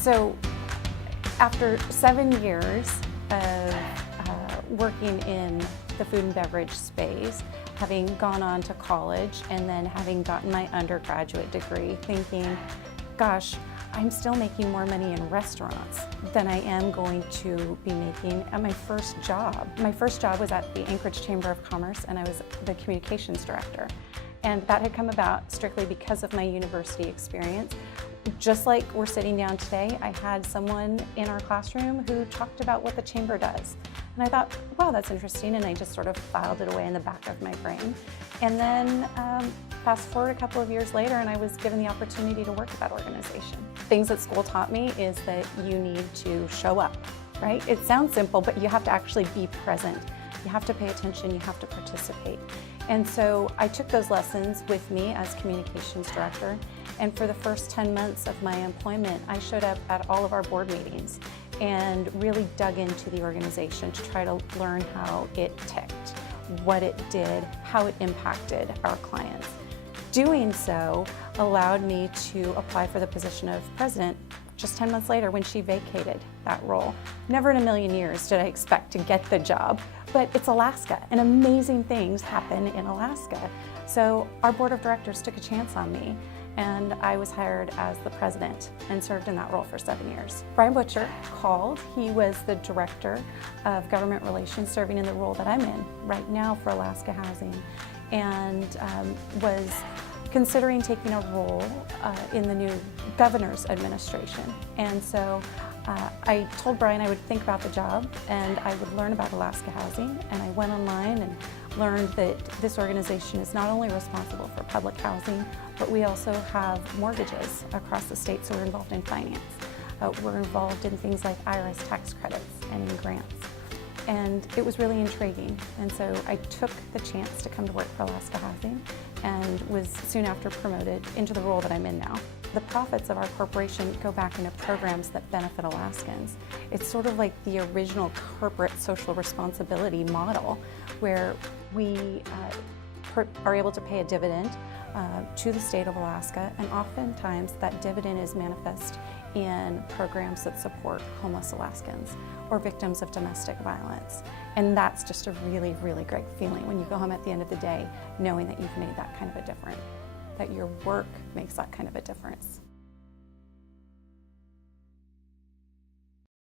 So after 7 years of working in the food and beverage space, having gone on to college and then having gotten my undergraduate degree, thinking, gosh, I'm still making more money in restaurants than I am going to be making at my first job. My first job was at the Anchorage Chamber of Commerce, and I was the communications director. And that had come about strictly because of my university experience. Just like we're sitting down today, I had someone in our classroom who talked about what the chamber does. And I thought, wow, that's interesting, and I just sort of filed it away in the back of my brain. And then fast forward a couple of years later, and I was given the opportunity to work at that organization. Things that school taught me is that you need to show up, right? It sounds simple, but you have to actually be present. You have to pay attention, you have to participate. And so I took those lessons with me as communications director, and for the first 10 months of my employment, I showed up at all of our board meetings and really dug into the organization to try to learn how it ticked, what it did, how it impacted our clients. Doing so allowed me to apply for the position of president just 10 months later when she vacated that role. Never in a million years did I expect to get the job, but it's Alaska and amazing things happen in Alaska. So our board of directors took a chance on me, and I was hired as the president and served in that role for 7 years. Brian Butcher called. He was the director of government relations, serving in the role that I'm in right now for Alaska Housing, and was considering taking a role in the new governor's administration. And so I told Brian I would think about the job and I would learn about Alaska Housing, and I went online and learned that this organization is not only responsible for public housing, but we also have mortgages across the state, so we're involved in finance. We're involved in things like IRS tax credits and in grants. And it was really intriguing, and so I took the chance to come to work for Alaska Housing and was soon after promoted into the role that I'm in now. The profits of our corporation go back into programs that benefit Alaskans. It's sort of like the original corporate social responsibility model, where we are able to pay a dividend to the state of Alaska, and oftentimes that dividend is manifest in programs that support homeless Alaskans or victims of domestic violence. And that's just a really, really great feeling when you go home at the end of the day knowing that you've made that kind of a difference, that your work makes that kind of a difference.